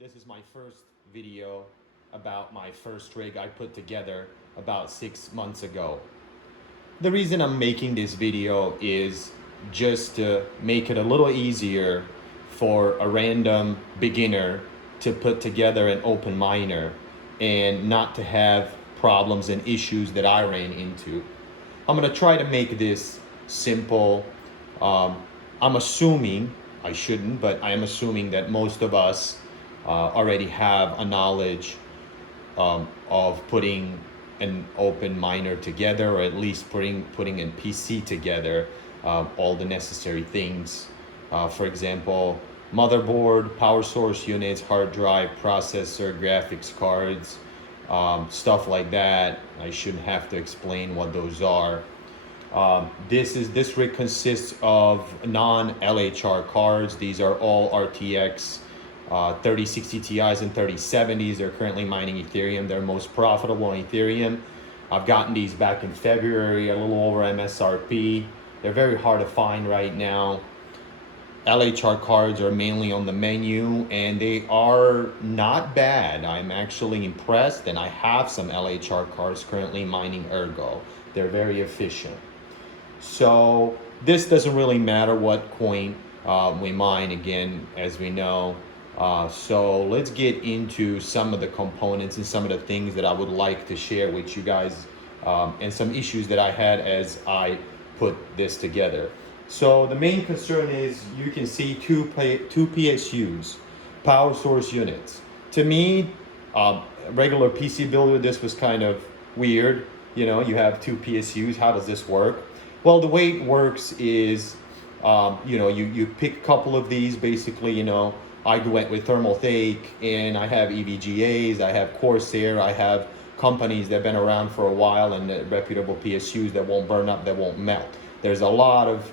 This is my first video about my first rig I put together about 6 months ago. The reason I'm making this video is just to make it a little easier for a random beginner to put together an open miner and not to have problems and issues that I ran into. I'm gonna try to make this simple. I'm assuming, I shouldn't, but I am assuming that most of us already have a knowledge of putting an open miner together, or at least putting an PC together, all the necessary things. For example, motherboard, power source units, hard drive, processor, graphics cards, stuff like that. I shouldn't have to explain what those are. This rig consists of non-LHR cards. These are all RTX 3060 Ti's and 3070s. They're currently mining Ethereum. They're most profitable on Ethereum. I've gotten these back in February, a little over MSRP. They're very hard to find right now. LHR cards are mainly on the menu, and they are not bad. I'm actually impressed, and I have some LHR cards currently mining Ergo. They're very efficient. So this doesn't really matter what coin we mine, again, as we know. So let's get into some of the components and some of the things that I would like to share with you guys, and some issues that I had as I put this together. So the main concern is you can see two PSUs, power source units. To me, regular PC builder, this was kind of weird. You know, you have two PSUs. How does this work? Well, the way it works is, you pick a couple of these. Basically, I went with Thermaltake, and I have EVGAs, I have Corsair, I have companies that have been around for a while, and reputable PSUs that won't burn up, that won't melt. There's a lot of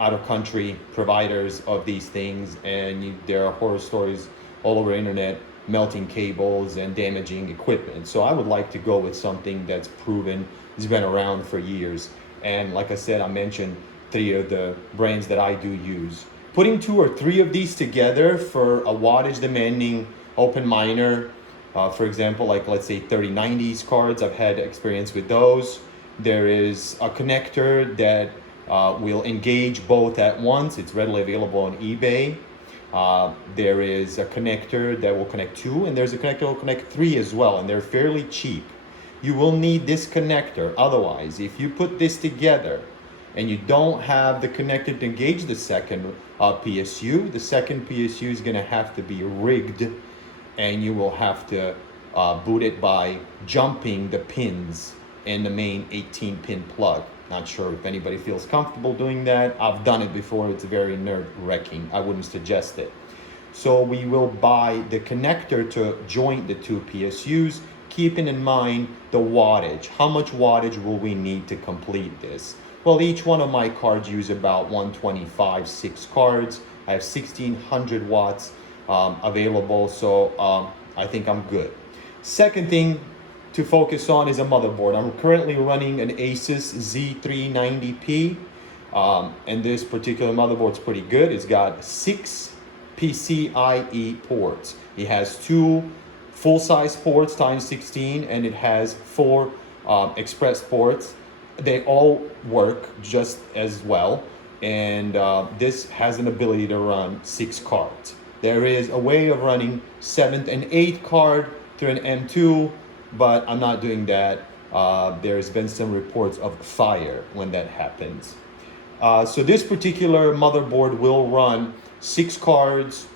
out-of-country providers of these things, and there are horror stories all over the internet, melting cables and damaging equipment. So I would like to go with something that's proven, has been around for years. And like I said, I mentioned 3 of the brands that I do use. Putting 2 or 3 of these together for a wattage demanding open miner, for example, like let's say 3090s cards, I've had experience with those. There is a connector that will engage both at once. It's readily available on eBay. There is a connector that will connect 2, and there's a connector that will connect 3 as well, and they're fairly cheap. You will need this connector. Otherwise, if you put this together and you don't have the connector to engage the second PSU, the second PSU is going to have to be rigged, and you will have to boot it by jumping the pins in the main 18-pin plug. Not sure if anybody feels comfortable doing that. I've done it before. It's very nerve-wracking. I wouldn't suggest it. So we will buy the connector to join the 2 PSUs, keeping in mind the wattage. How much wattage will we need to complete this? Well, each one of my cards use about 125, 6 cards. I have 1600 watts available, so I think I'm good. Second thing to focus on is a motherboard. I'm currently running an Asus Z390P, and this particular motherboard's pretty good. It's got 6 PCIe ports. It has 2 full-size ports times 16, and it has 4 express ports. They all work just as well, and this has an ability to run 6 cards. There is a way of running 7th and 8th card through an M2, but I'm not doing that. There's been some reports of fire when that happens. So this particular motherboard will run 6 cards.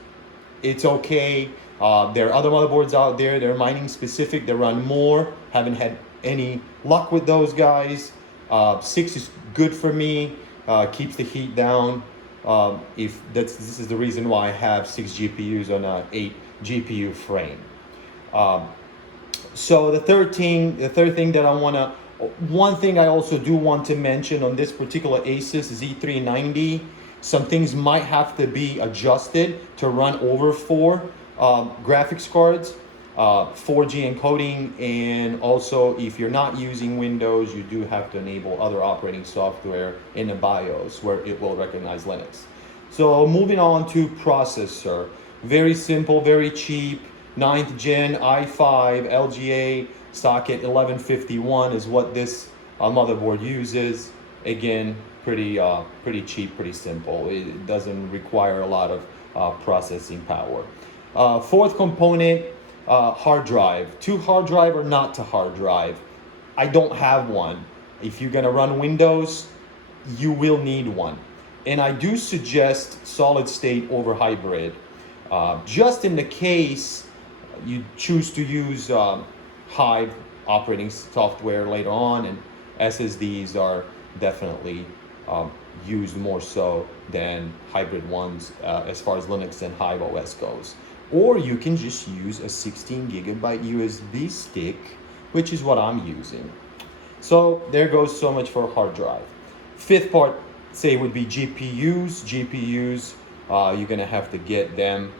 It's okay. There are other motherboards out there. They're mining specific. They run more. Haven't had any luck with those guys. 6 is good for me. Keeps the heat down. This is the reason why I have 6 GPUs on a 8 GPU frame. So the third thing that one thing I also do want to mention on this particular Asus Z390, some things might have to be adjusted to run over 4 graphics cards, 4G encoding, and also if you're not using Windows, you do have to enable other operating software in the BIOS where it will recognize Linux. So moving on to processor. Very simple, very cheap. 9th gen i5 LGA socket 1151 is what this motherboard uses. Again, pretty cheap, pretty simple. It doesn't require a lot of processing power. Fourth component, hard drive. To hard drive or not to hard drive? I don't have one. If you're gonna run Windows, you will need one. And I do suggest solid state over hybrid. Just in the case you choose to use Hive operating software later on, and SSDs are definitely used more so than hybrid ones as far as Linux and Hive OS goes. Or you can just use a 16 gigabyte USB stick, which is what I'm using. So there goes so much for a hard drive. Fifth part, say, would be GPUs. GPUs, you're gonna have to get them.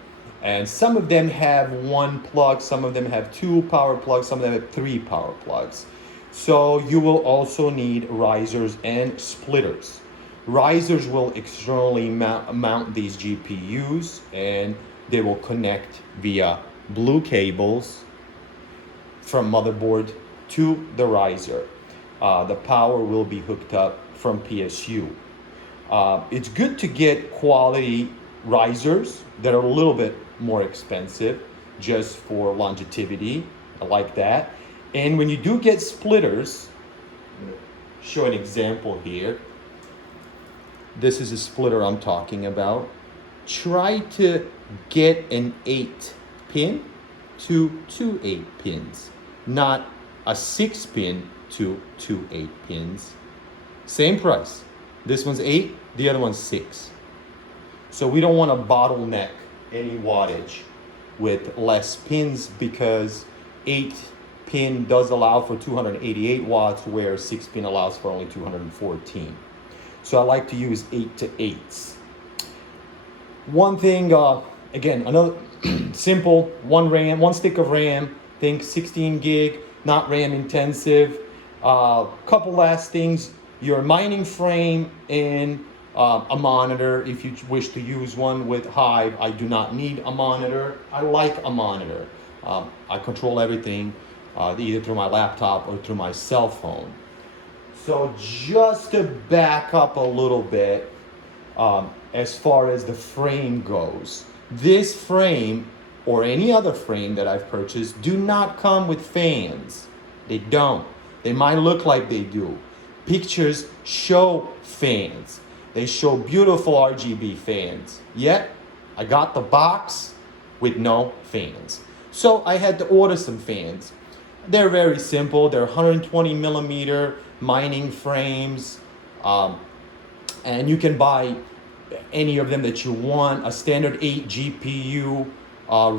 And some of them have one plug, some of them have two power plugs, some of them have three power plugs. So you will also need risers and splitters. Risers will externally mount these GPUs, and they will connect via blue cables from motherboard to the riser. The power will be hooked up from PSU. It's good to get quality risers that are a little bit more expensive just for longevity. I like that. And when you do get splitters, I'm going to show an example here. This is a splitter I'm talking about. Try to get an 8 pin to 2 8 pins, not a 6 pin to 2 8 pins. Same price. This one's 8, the other one's 6. So we don't want to bottleneck any wattage with less pins, because 8 pin does allow for 288 watts, where 6 pin allows for only 214. So I like to use 8 to 8s. One thing, again, another simple, one stick of RAM, think 16 gig, not RAM intensive. Couple last things, your mining frame and a monitor if you wish to use one with Hive. I do not need a monitor. I like a monitor. I control everything either through my laptop or through my cell phone. So just to back up a little bit, as far as the frame goes, this frame or any other frame that I've purchased do not come with fans. They don't. They might look like they do. Pictures show fans. They show beautiful RGB fans. Yet, I got the box with no fans. So I had to order some fans. They're very simple. They're 120 millimeter mining frames. And you can buy any of them that you want. A standard 8 GPU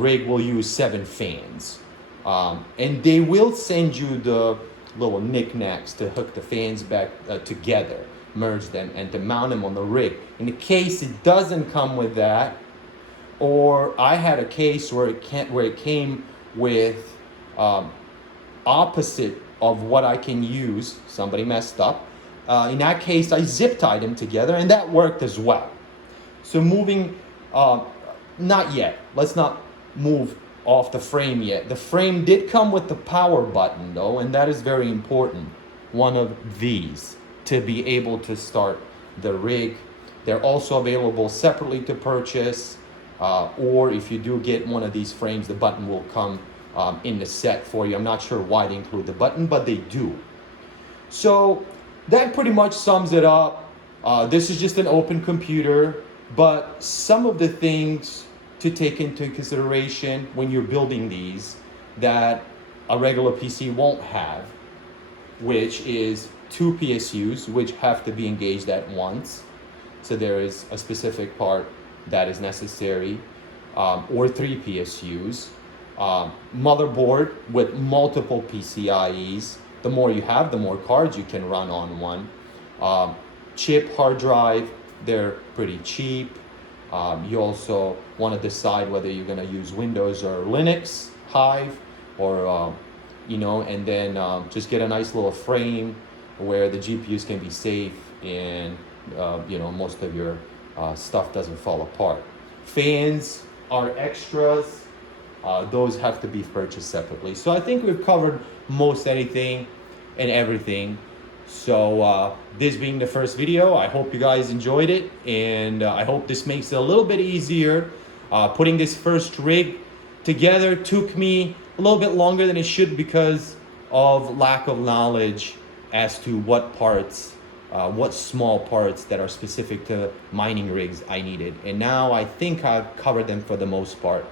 rig will use 7 fans. And they will send you the little knickknacks to hook the fans back together, merge them, and to mount them on the rig. In the case it doesn't come with that, or I had a case where it came with opposite of what I can use, somebody messed up. In that case, I zip tied them together, and that worked as well. So moving, not yet. Let's not move off the frame yet. The frame did come with the power button though, and that is very important. One of these to be able to start the rig. They're also available separately to purchase, or if you do get one of these frames, the button will come in the set for you. I'm not sure why they include the button, but they do. So that pretty much sums it up. This is just an open computer, but some of the things to take into consideration when you're building these that a regular PC won't have, which is 2 PSUs, which have to be engaged at once. So there is a specific part that is necessary, or 3 PSUs. Motherboard with multiple PCIEs. The more you have, the more cards you can run on one. Chip, hard drive, they're pretty cheap. You also want to decide whether you're going to use Windows or Linux, Hive, or and then just get a nice little frame where the GPUs can be safe and most of your stuff doesn't fall apart. Fans, are extras, those have to be purchased separately. So I think we've covered most anything and everything. So this being the first video, I hope you guys enjoyed it, and I hope this makes it a little bit easier. Putting this first rig together took me a little bit longer than it should because of lack of knowledge as to what parts, what small parts that are specific to mining rigs I needed. And now I think I've covered them for the most part.